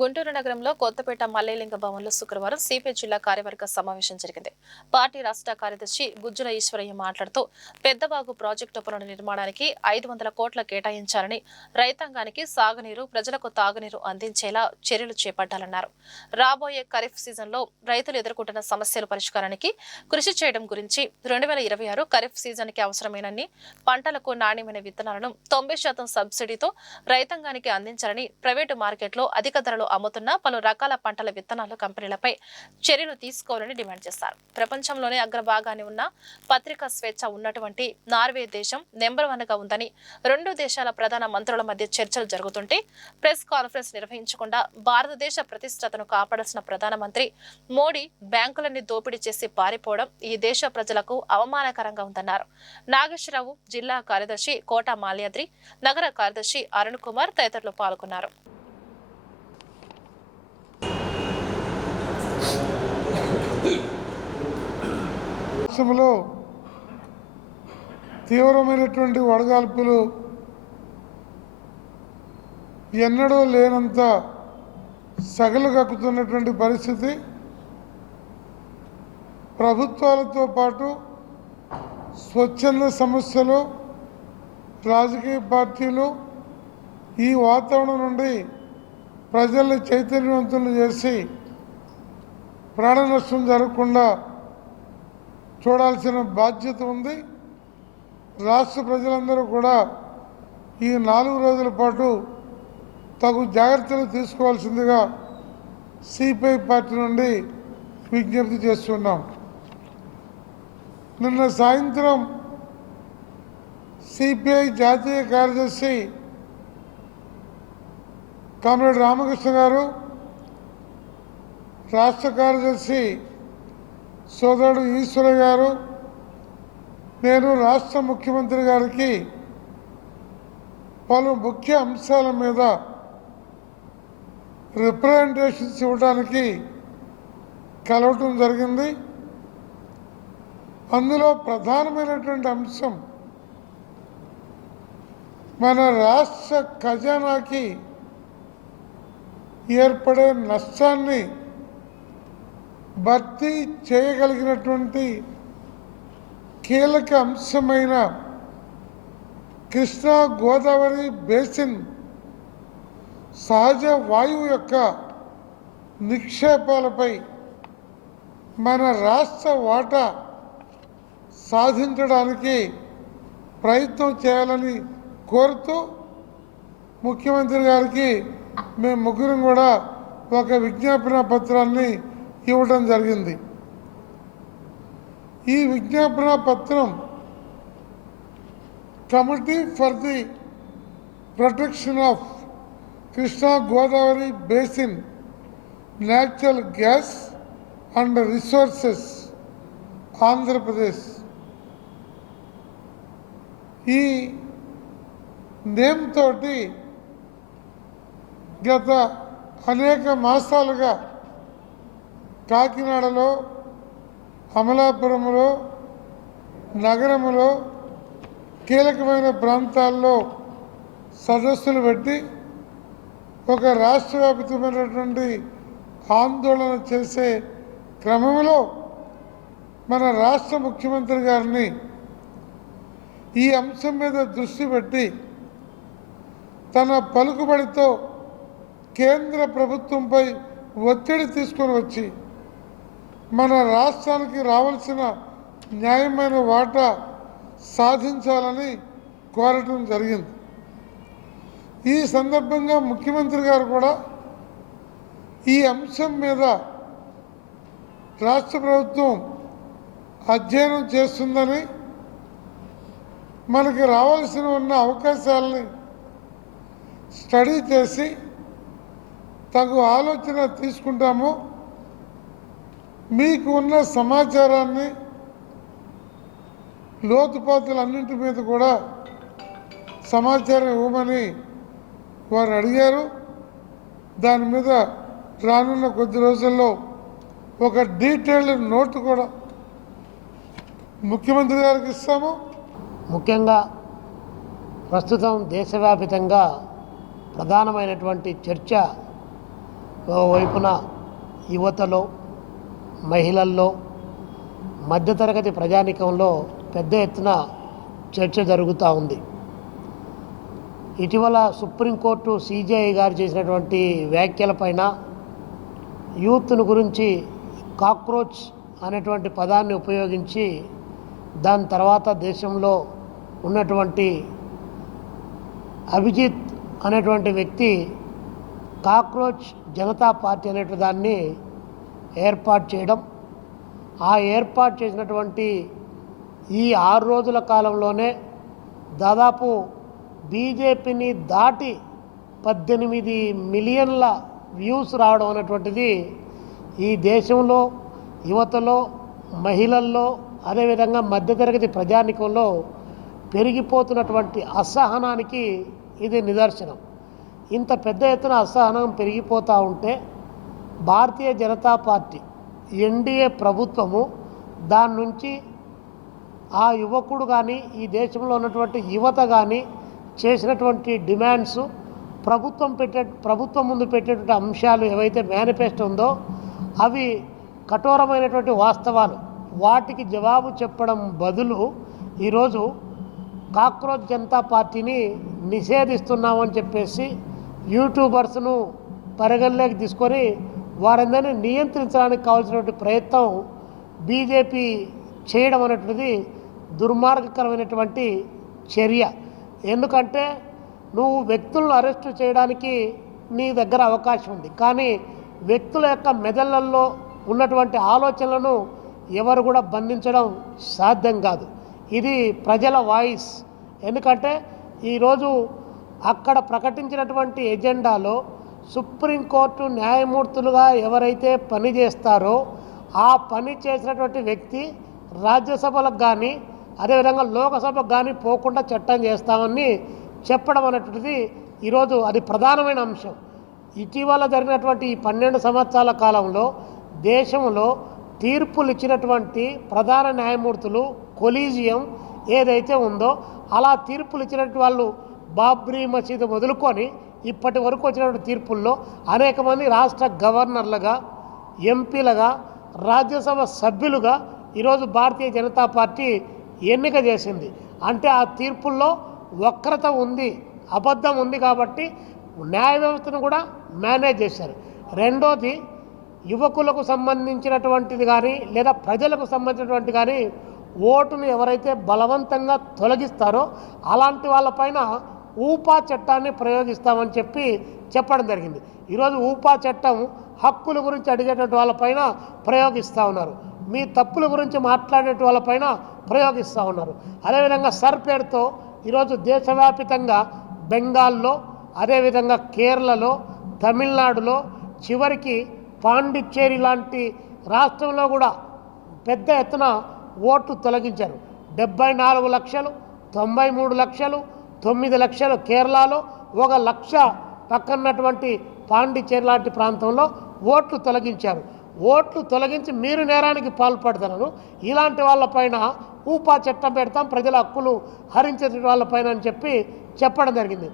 గుంటూరు నగరంలో కొత్తపేట మల్లేలింగ భవన్లో శుక్రవారం సిపిఐ జిల్లా కార్యవర్గ సమావేశం జరిగింది. పార్టీ రాష్ట్ర కార్యదర్శి గుజ్జుల ఈశ్వరయ్య మాట్లాడుతూ పెద్దవాగు ప్రాజెక్టు పనుల నిర్మాణానికి 500 కోట్ల కేటాయించాలని, రైతాంగానికి సాగునీరు, ప్రజలకు తాగునీరు అందించేలా చర్యలు చేపట్టాలన్నారు. రాబోయే ఖరీఫ్ సీజన్లో రైతులు ఎదుర్కొంటున్న సమస్యల పరిష్కారానికి కృషి చేయడం గురించి 2026 ఖరీఫ్ సీజన్కి అవసరమైనన్ని పంటలకు నాణ్యమైన విత్తనాలను 90% సబ్సిడీతో రైతాంగానికి అందించాలని, ప్రైవేటు మార్కెట్లో అధిక ధరలు అమ్ముతున్న పలు రకాల పంటల విత్తనాల కంపెనీలపై చర్యలు తీసుకోవాలని డిమాండ్ చేశారు. ప్రపంచంలోనే అగ్రభాగాన్ని ఉన్న పత్రికా స్వేచ్ఛ ఉన్నటువంటి నార్వే దేశం నెంబర్ 1 గా ఉందని, రెండు దేశాల ప్రధాన మంత్రుల మధ్య చర్చలు జరుగుతుంటే ప్రెస్ కాన్ఫరెన్స్ నిర్వహించకుండా భారతదేశ ప్రతిష్టతను కాపాడాల్సిన ప్రధానమంత్రి మోడీ బ్యాంకులన్నీ దోపిడీ చేసి పారిపోవడం ఈ దేశ ప్రజలకు అవమానకరంగా ఉందన్నారు. నాగేశ్వరరావు, జిల్లా కార్యదర్శి కోట మాల్యాద్రి, నగర కార్యదర్శి అరుణ్ కుమార్ తదితరులు పాల్గొన్నారు. రాష్ట్రంలో తీవ్రమైనటువంటి వడగాల్పులు ఎన్నడూ లేనంత సగలుగక్కుతున్నటువంటి పరిస్థితి. ప్రభుత్వాలతో పాటు స్వచ్ఛంద సంస్థలు, రాజకీయ పార్టీలు ఈ వాతావరణం నుండి ప్రజల్ని చైతన్యవంతులు చేసి ప్రాణ నష్టం జరగకుండా చూడాల్సిన బాధ్యత ఉంది. రాష్ట్ర ప్రజలందరూ కూడా ఈ 4 రోజుల పాటు తగు జాగ్రత్తలు తీసుకోవాల్సిందిగా సిపిఐ పార్టీ నుండి విజ్ఞప్తి చేస్తున్నాం. నిన్న సాయంత్రం సిపిఐ జాతీయ కార్యదర్శి కామ్రేడ్ రామకృష్ణ గారు, రాష్ట్ర కార్యదర్శి సోదరుడు ఈశ్వర గారు, నేను రాష్ట్ర ముఖ్యమంత్రి గారికి పలు ముఖ్య అంశాల మీద రిప్రజెంటేషన్స్ ఇవ్వడానికి కలవటం జరిగింది. అందులో ప్రధానమైనటువంటి అంశం మన రాష్ట్ర ఖజానాకి ఏర్పడే నష్టాన్ని భర్తీ చేయగలిగినటువంటి కీలక అంశమైన కృష్ణా గోదావరి బేసిన్ సహజ వాయువు యొక్క నిక్షేపాలపై మన రాష్ట్ర వాటా సాధించడానికి ప్రయత్నం చేయాలని కోరుతూ ముఖ్యమంత్రి గారికి మేము ముగ్గురం కూడా ఒక విజ్ఞాపన పత్రాన్ని ఇవ్వడం జరిగింది. ఈ విజ్ఞాపన పత్రం committee for the protection of Krishna Godavari basin natural gas and resources Andhra Pradesh, ఈ నేమ్ తోటి గత అనేక మాసాలుగా కాకినాడలో, అమలాపురంలో, నగరంలో కీలకమైన ప్రాంతాల్లో సదస్సులు పెట్టి ఒక రాష్ట్రవ్యాప్తమైనటువంటి ఆందోళన చేసే క్రమంలో మన రాష్ట్ర ముఖ్యమంత్రి గారిని ఈ అంశం మీద దృష్టి పెట్టి తన పలుకుబడితో కేంద్ర ప్రభుత్వంపై ఒత్తిడి తీసుకొని వచ్చి మన రాష్ట్రానికి రావాల్సిన న్యాయమైన వాటా సాధించాలని కోరటం జరిగింది. ఈ సందర్భంగా ముఖ్యమంత్రి గారు కూడా ఈ అంశం మీద రాష్ట్ర ప్రభుత్వం అధ్యయనం చేస్తుందని, మనకి రావాల్సిన ఉన్న అవకాశాలని స్టడీ చేసి తగు ఆలోచన తీసుకుంటాము, మీకు ఉన్న సమాచారాన్ని లోతుపాతులన్నింటి మీద కూడా సమాచారం ఇవ్వమని వారు అడిగారు. దాని మీద రానున్న కొద్ది రోజుల్లో ఒక డీటెయిల్డ్ నోటు కూడా ముఖ్యమంత్రి గారికి ఇస్తాము. ముఖ్యంగా ప్రస్తుతం దేశవ్యాప్తంగా ప్రధానమైనటువంటి చర్చ ఓవైపున యువతలో, మహిళల్లో, మధ్యతరగతి ప్రజానీకంలో పెద్ద ఎత్తున చర్చ జరుగుతూ ఉంది. ఇటీవల సుప్రీంకోర్టు సిజేఐ గారు చేసినటువంటి వ్యాఖ్యలపైన యూత్ను గురించి కాక్రోచ్ అనేటువంటి పదాన్ని ఉపయోగించి దాని తర్వాత దేశంలో ఉన్నటువంటి అభిజిత్ అనేటువంటి వ్యక్తి కాక్రోచ్ జనతా పార్టీ అనేటువంటి దాన్ని ఏర్పాటు చేయడం, ఆ ఏర్పాటు చేసినటువంటి ఈ 6 రోజుల కాలంలోనే దాదాపు బీజేపీని దాటి 18 మిలియన్ల వ్యూస్ రావడం అనేటువంటిది ఈ దేశంలో యువతలో, మహిళల్లో, అదేవిధంగా మధ్యతరగతి ప్రజానికంలో పెరిగిపోతున్నటువంటి అసహనానికి ఇది నిదర్శనం. ఇంత పెద్ద ఎత్తున అసహనం పెరిగిపోతూ ఉంటే భారతీయ జనతా పార్టీ ఎన్డీఏ ప్రభుత్వము దాని నుంచి ఆ యువకుడు కానీ, ఈ దేశంలో ఉన్నటువంటి యువత కానీ చేసినటువంటి డిమాండ్స్, ప్రభుత్వం ముందు పెట్టేటువంటి అంశాలు ఏవైతే మేనిఫెస్టో ఉందో అవి కఠోరమైనటువంటి వాస్తవాలు. వాటికి జవాబు చెప్పడం బదులు ఈరోజు కాక్రోచ్ జనతా పార్టీని నిషేధిస్తున్నామని చెప్పేసి యూట్యూబర్స్ను పరిగణలోకి తీసుకొని వారందరినీ నియంత్రించడానికి కావాల్సినటువంటి ప్రయత్నం బీజేపీ చేయడం అనేటువంటిది దుర్మార్గకరమైనటువంటి చర్య. ఎందుకంటే నువ్వు వ్యక్తులను అరెస్టు చేయడానికి నీ దగ్గర అవకాశం ఉంది, కానీ వ్యక్తుల యొక్క మెదళ్ళల్లో ఉన్నటువంటి ఆలోచనలను ఎవరు కూడా బంధించడం సాధ్యం కాదు. ఇది ప్రజల వాయిస్. ఎందుకంటే ఈరోజు అక్కడ ప్రకటించినటువంటి ఎజెండాలో సుప్రీంకోర్టు న్యాయమూర్తులుగా ఎవరైతే పని చేస్తారో ఆ పని చేసినటువంటి వ్యక్తి రాజ్యసభలకు కానీ, అదేవిధంగా లోకసభకు కానీ పోకుండా చట్టం చేస్తామని చెప్పడం అనేటువంటిది ఈరోజు అది ప్రధానమైన అంశం. ఇటీవల జరిగినటువంటి ఈ 12 సంవత్సరాల కాలంలో దేశంలో తీర్పులు ఇచ్చినటువంటి ప్రధాన న్యాయమూర్తులు కొలీజియం ఏదైతే ఉందో అలా తీర్పులు ఇచ్చినటువంటి వాళ్ళు బాబ్రీ మసీదు మొదలుకొని ఇప్పటి వరకు వచ్చినటువంటి తీర్పుల్లో అనేక మంది రాష్ట్ర గవర్నర్లుగా, ఎంపీలుగా, రాజ్యసభ సభ్యులుగా ఈరోజు భారతీయ జనతా పార్టీ ఎన్నిక చేసింది. అంటే ఆ తీర్పుల్లో వక్రత ఉంది, అబద్ధం ఉంది. కాబట్టి న్యాయ వ్యవస్థను కూడా మేనేజ్ చేశారు. రెండోది, యువకులకు సంబంధించినటువంటిది కానీ లేదా ప్రజలకు సంబంధించినటువంటి కానీ ఓటును ఎవరైతే బలవంతంగా తొలగిస్తారో అలాంటి వాళ్ళపైన ఊపా చట్టాన్ని ప్రయోగిస్తామని చెప్పడం జరిగింది. ఈరోజు ఊపా చట్టం హక్కుల గురించి అడిగేటువంటి వాళ్ళపైన ప్రయోగిస్తూ ఉన్నారు, మీ తప్పుల గురించి మాట్లాడేట వాళ్ళపైన ప్రయోగిస్తూ ఉన్నారు. అదేవిధంగా సర్ పేరుతో ఈరోజు దేశవ్యాపితంగా బెంగాల్లో, అదేవిధంగా కేరళలో, తమిళనాడులో, చివరికి పాండిచ్చేరి లాంటి రాష్ట్రంలో కూడా పెద్ద ఎత్తున ఓట్లు తొలగించారు. 74 లక్షలు, 93 లక్షలు, 9 లక్షలు కేరళలో, 1 లక్ష పక్కనటువంటి పాండిచ్చేరి లాంటి ప్రాంతంలో ఓట్లు తొలగించారు. ఓట్లు తొలగించి మీరు నేరానికి పాల్పడుతున్నారు, ఇలాంటి వాళ్ళపైన ఊపా చట్టం పెడతాం, ప్రజల హక్కులు హరించే వాళ్ళపైన అని చెప్పడం జరిగింది.